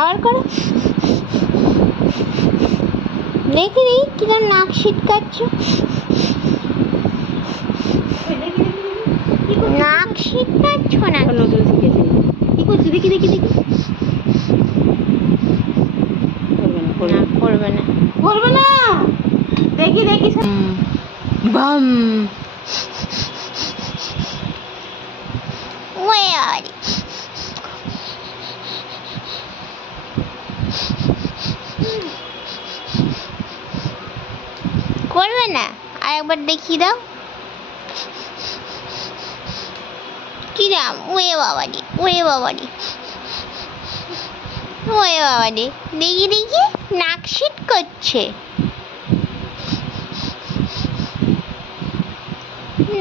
আবার করো। দেখি দেখি কিরম নাক ছিটকাচ্ছ। নাক ছিটকাচ্ছ না নতুন শিখেছি কি করছি? দেখি দেখি দেখি। করবে না না। করবে না। করবে না। দেখি দেখি। বাম। ওয়ে আরে করবে না? আর একবার দেখিয়ে দাও। কি রাম ওয়ে বাবারি, ওরে বাবারি। ওরে বাবারি, দেখি দেখি, নাক শীত করছে।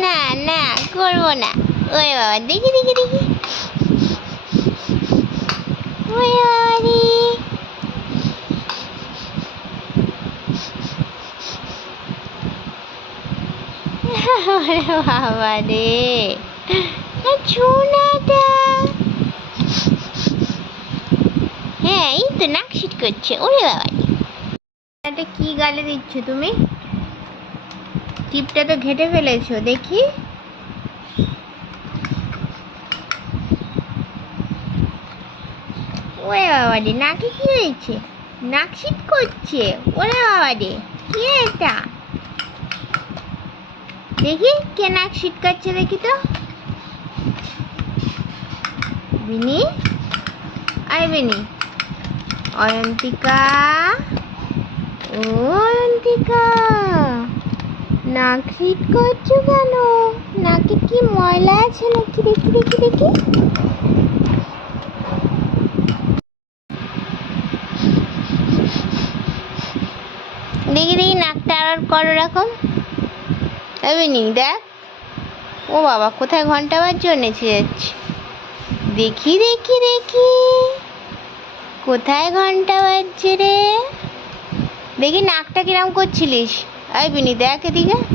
না না, করব না। ওরে বাবা, দেখি দেখি দেখি ওরে বাবা রে ওরে বাবা হ্যাঁ এই তো নাক শীত করছে, ওরে বাবা কি গালে দিচ্ছ তুমি? টিপটা তো ঘেটে ফেলেছো, দেখি। ওরে বাবা রে নাকে কি হয়েছে? নাক শীত করছে, ওরে বাবা রে কি এটা? দেখি কে নাক করছে দেখি তো। বিনি? আয় বিনি। অয়ন্তিকা? ও অয়ন্তিকা। নাক করছ কেন? নাকে কি ময়লা আছে নাকি? দেখি দেখি দেখি। দেখি দেখি, নাকটা আর করো রকম এমনি দেখ। ও বাবা, কোথায় ঘণ্টা বাজছে? নেচে যাচ্ছে। দেখি দেখি দেখি। কোথায় ঘণ্টা বাজছে রে? দেখি, নাকটা কিরম করছিলিস? এই বিনি, দেখ এদিকে।